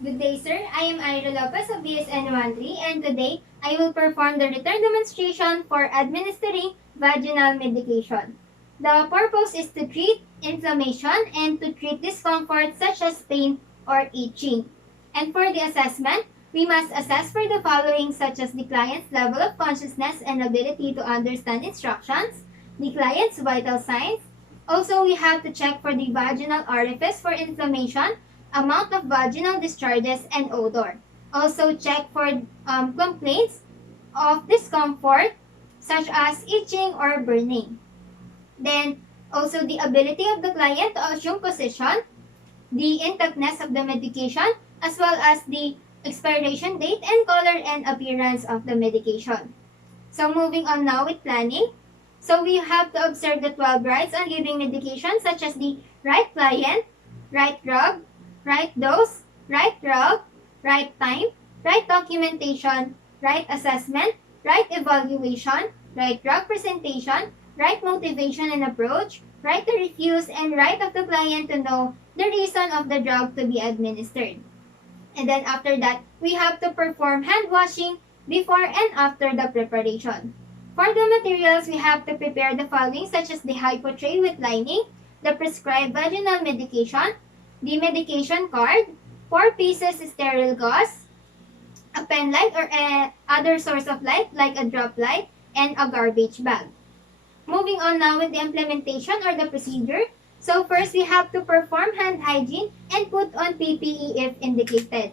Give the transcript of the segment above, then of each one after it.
Good day, sir. I am Aira Lopez of BSN 13 and today I will perform the return demonstration for administering vaginal medication. The purpose is to treat inflammation and to treat discomfort such as pain or itching. And for the assessment, we must assess for the following such as the client's level of consciousness and ability to understand instructions, the client's vital signs. Also, we have to check for the vaginal orifice for inflammation, amount of vaginal discharges, and odor. Also check for complaints of discomfort such as itching or burning. Then also the ability of the client to assume position, the intactness of the medication, as well as the expiration date and color and appearance of the medication. So moving on now with planning. So we have to observe the 12 rights on giving medication such as the right client, right drug, right dose, right drug, right time, right documentation, right assessment, right evaluation, right drug presentation, right motivation and approach, right to refuse, and right of the client to know the reason of the drug to be administered. And then after that, we have to perform hand washing before and after the preparation. For the materials, we have to prepare the following such as the hypo tray with lining, the prescribed vaginal medication, the medication card, 4 pieces sterile gauze, a pen light or other source of light like a drop light, and a garbage bag. Moving on now with the implementation or the procedure. So first, we have to perform hand hygiene and put on PPE if indicated.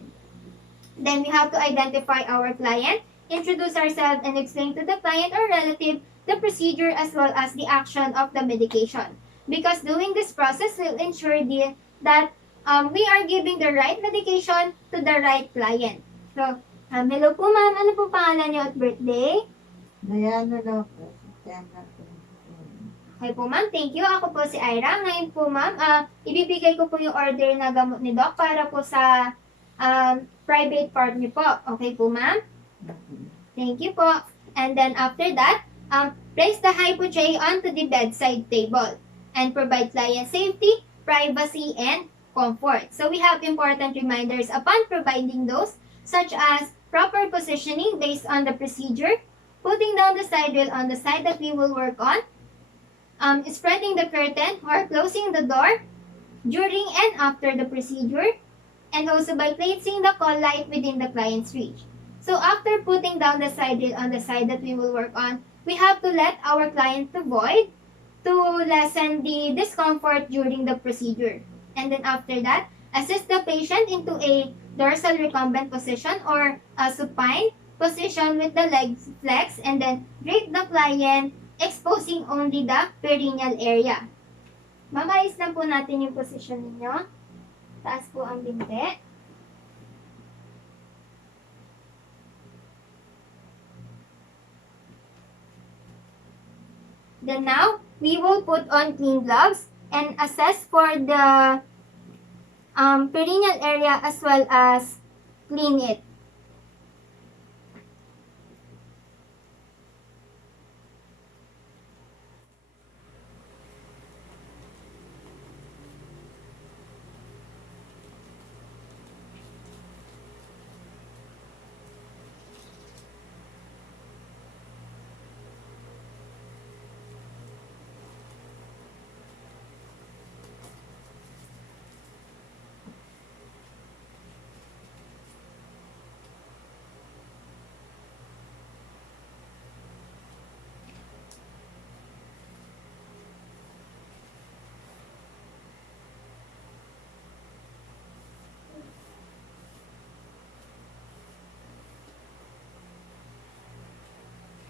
Then we have to identify our client, introduce ourselves, and explain to the client or relative the procedure as well as the action of the medication. Because doing this process will ensure that we are giving the right medication to the right client. So, hello po ma'am, ano po pangalan niyo at birthday? Diana Lopez, September 24. Okay po ma'am, thank you. Ako po si Aira. Ngayon po ma'am, ibibigay ko po yung order na gamot ni Doc para po sa private part niyo po. Okay po ma'am? Thank you po. And then after that, place the hypo tray onto the bedside table and provide client safety, privacy, and comfort. So we have important reminders upon providing those, such as proper positioning based on the procedure, putting down the side rail on the side that we will work on, spreading the curtain or closing the door during and after the procedure, and also by placing the call light within the client's reach. So after putting down the side rail on the side that we will work on, we have to let our client to void to lessen the discomfort during the procedure. And then after that, assist the patient into a dorsal recumbent position or a supine position with the legs flexed, and then drape the client, exposing only the perineal area. Mamayos lang po natin yung position ninyo. Taas po ang binti. Then now, we will put on clean gloves and assess for the perineal area as well as clean it.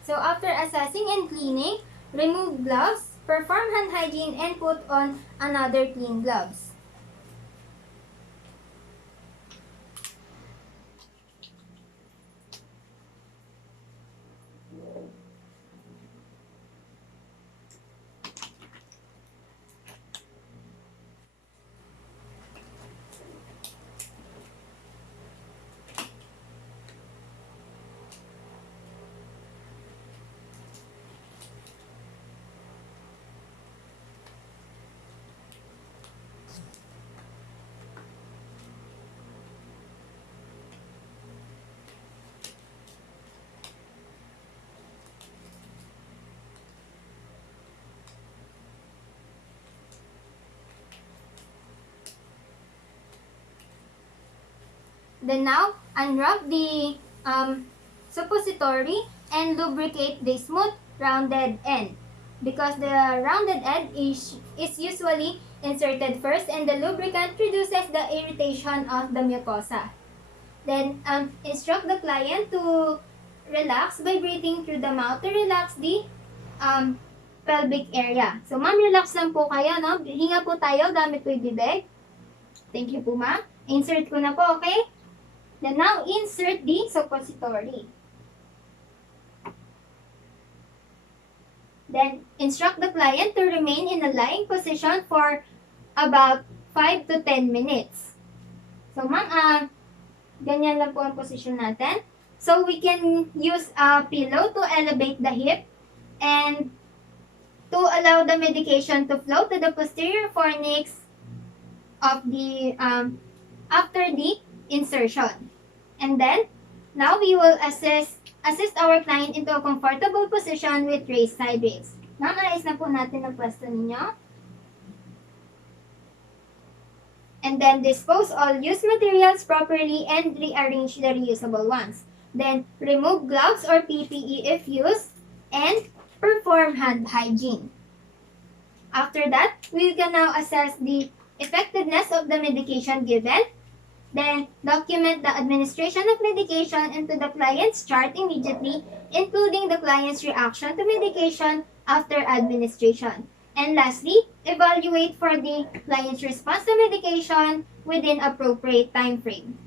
So after assessing and cleaning, remove gloves, perform hand hygiene, and put on another clean gloves. Then now, unwrap the suppository and lubricate the smooth rounded end. Because the rounded end is usually inserted first and the lubricant reduces the irritation of the mucosa. Then, instruct the client to relax by breathing through the mouth to relax the pelvic area. So, ma'am, relax lang po kayo, no? Hinga po tayo gamit po yung bibig. Thank you po, ma'am. Insert ko na po, okay? Then now, insert the suppository. Then, instruct the client to remain in a lying position for about 5 to 10 minutes. So, ma'am, ganyan lang po ang position natin. So, we can use a pillow to elevate the hip and to allow the medication to flow to the posterior fornix of the, after the insertion. And then, now we will assist our client into a comfortable position with raised side ribs. Ma'am, ayos na po natin ang pwesto ninyo. And then dispose all used materials properly and rearrange the reusable ones. Then remove gloves or PPE if used and perform hand hygiene. After that, we can now assess the effectiveness of the medication given. Then document the administration of medication into the client's chart immediately, including the client's reaction to medication after administration. And lastly, evaluate for the client's response to medication within appropriate time frame.